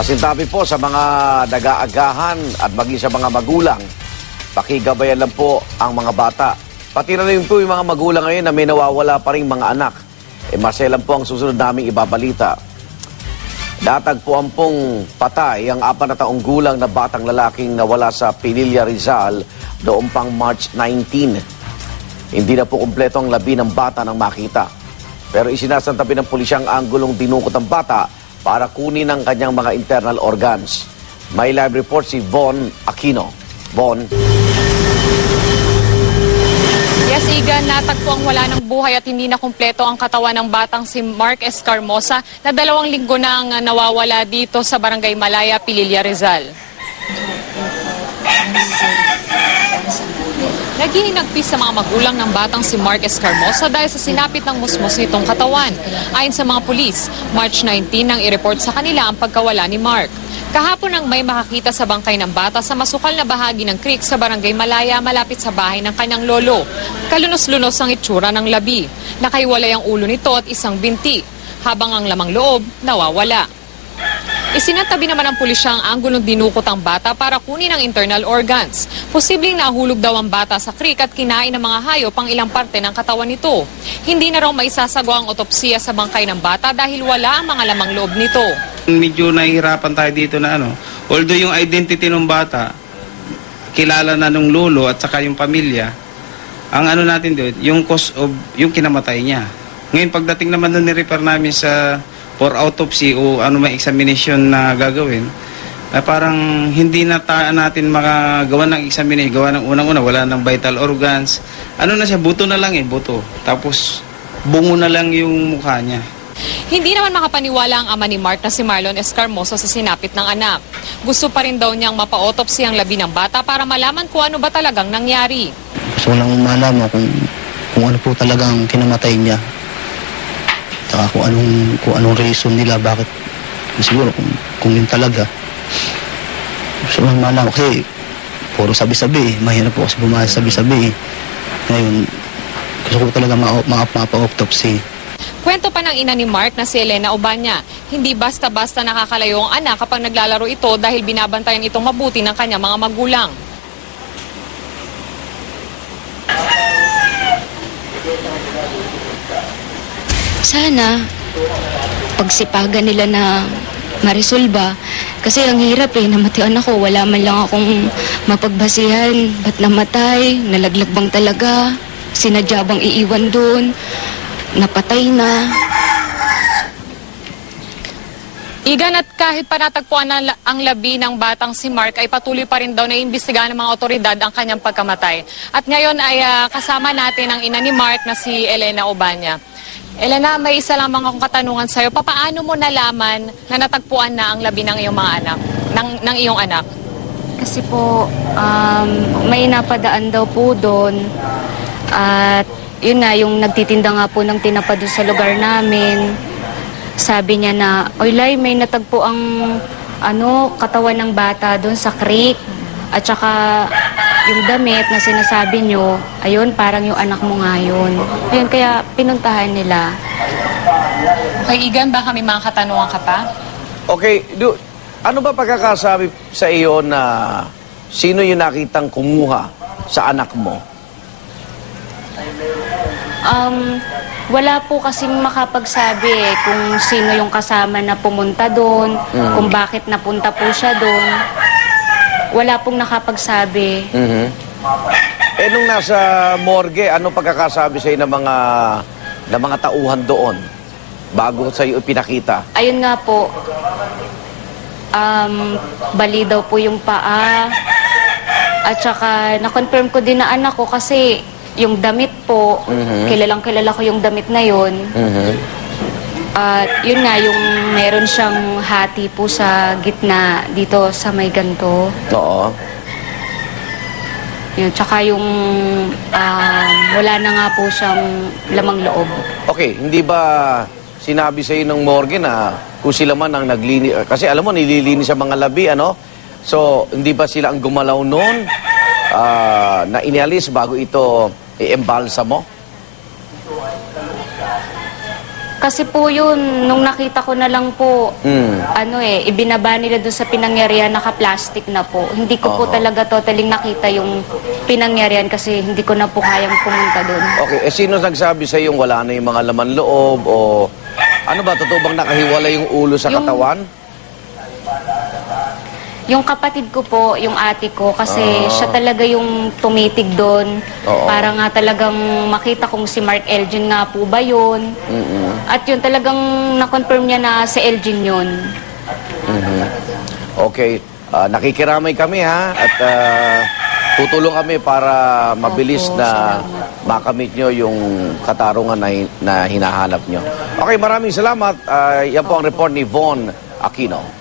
Pasintabi po sa mga nag-aagahan at maging sa mga magulang, pakigabayan lang po ang mga bata. Pati na rin po yung mga magulang ngayon na may nawawala pa rin mga anak. Maselan po ang susunod naming ibabalita. Natagpuan pong patay ang 4 na taong gulang na batang lalaking nawala sa Pililla, Rizal noong pang March 19. Hindi na po kumpleto ang labi ng bata nang makita. Pero isinasantabi ng pulisyang anggulong dinukot ang bata para kunin ang kanyang mga internal organs. May live report si Von Aquino. Von. Yes, Igan, natagpuang wala ng buhay at hindi na kumpleto ang katawan ng batang si Mark Escarmosa na 2 linggo nang nawawala dito sa Barangay Malaya, Pililla, Rizal. Naghihinagpis sa mga magulang ng batang si Mark Escarmosa dahil sa sinapit ng musmos nitong katawan. Ayon sa mga pulis, March 19 nang i-report sa kanila ang pagkawala ni Mark. Kahapon nang may makakita sa bangkay ng bata sa masukal na bahagi ng creek sa Barangay Malaya malapit sa bahay ng kanyang lolo. Kalunos-lunos ang itsura ng labi. Nakaiwalay ang ulo nito at isang binti, habang ang lamang loob nawawala. Isinatabi naman ng pulisya ang anggulong dinukot ang bata para kunin ang internal organs. Posibleng nahulog daw ang bata sa creek at kinain ng mga hayop ang ilang parte ng katawan nito. Hindi na raw maisasagawa ang otopsiya sa bangkay ng bata dahil wala ang mga lamang loob nito. Medyo nahihirapan tayo dito na although yung identity ng bata, kilala na ng lolo at saka yung pamilya, ang natin doon, yung cause of yung kinamatay niya. Ngayon pagdating naman doon ni-refer namin sa for autopsy o may examination na gagawin, parang hindi na natin makagawa ng examination. Gawa ng unang-una, wala ng vital organs. Na siya, buto na lang buto. Tapos, bungo na lang yung mukha niya. Hindi naman makapaniwala ang ama ni Mark na si Marlon Escarmosa sa sinapit ng anak. Gusto pa rin daw niyang mapa-autopsy ang labi ng bata para malaman kung ano ba talagang nangyari. Gusto ko lang malaman kung ano po talagang kinamatay niya. Saka kung anong reason nila, bakit siguro kung yun talaga. Gusto lang malaman kasi puro sabi-sabi, mahirap po kasi bumasa sabi-sabi. Ngayon, gusto ko talaga mapa-autopsy. Kwento pa ng ina ni Mark na si Elena Obanya, hindi basta-basta nakakalayo ang anak kapag naglalaro ito dahil binabantayan itong mabuti ng kanyang mga magulang. Sana pagsipagan nila na marisolba. Kasi ang hirap namatian ako. Wala man lang akong mapagbasihan. Ba't namatay? Nalaglag bang talaga? Sinadya bang iiwan doon? Napatay na. Igan, at kahit pa natagpuan na ang labi ng batang si Mark ay patuloy pa rin daw na imbestigahan ng mga otoridad ang kanyang pagkamatay. At ngayon ay kasama natin ang ina ni Mark na si Elena Obanya. Elena, may isa lamang akong katanungan sa'yo. Paano mo nalaman na natagpuan na ang labi ng iyong mga anak, ng iyong anak? Kasi po, may napadaan daw po doon. At yun na, yung nagtitinda nga po ng tinapa doon sa lugar namin. Sabi niya na, "Oy, Lai, may natagpo ang katawan ng bata doon sa creek. At saka yung damit na sinasabi nyo, ayun, parang yung anak mo nga yun." Ayun, kaya pinuntahan nila. Okay, Igan, baka may mga katanungan ka pa? Okay, ano ba pagkakasabi sa iyo na sino yung nakitang kumuha sa anak mo? Wala po kasing makapagsabi kung sino yung kasama na pumunta doon, kung bakit napunta po siya doon. Wala pong nakapagsabi. Nung nasa morgue, ano pagkakasabi sa'yo ng mga tauhan doon bago sa'yo ipinakita? Ayun nga po, bali daw po yung paa. At saka na-confirm ko din na anak ko kasi yung damit po, kilalang-kilala ko yung damit na yun. At yun nga, yung meron siyang hati po sa gitna dito sa may ganto. Oo. Yun, tsaka yung wala na nga po siyang lamang loob. Okay, hindi ba sinabi sa iyo ng morgue na kung sila man ang naglinis? Kasi alam mo, nililinis sa mga labi, So, hindi ba sila ang gumalaw noon na inialis bago ito i-embalsa mo? Kasi po yun, nung nakita ko na lang po, ibinaba nila doon sa pinangyarihan, naka-plastic na po. Hindi ko po talaga totally nakita yung pinangyarihan kasi hindi ko na po kayang pumunta doon. Okay, sino nagsabi sa yung wala na yung mga laman loob o ano ba, totoo bang nakahiwala yung ulo sa Yung- katawan? Yung kapatid ko po, yung ate ko, kasi siya talaga yung tumitig doon. Oo. Para nga talagang makita kung si Mark Elgin nga po ba yun. At yun talagang na-confirm niya na si Elgin yun. Okay, nakikiramay kami ha at tutulong kami para mabilis Opo, na salamat. makamit nyo yung katarungan na hinahanap nyo. Okay, maraming salamat. Yan po ang report ni Von Aquino.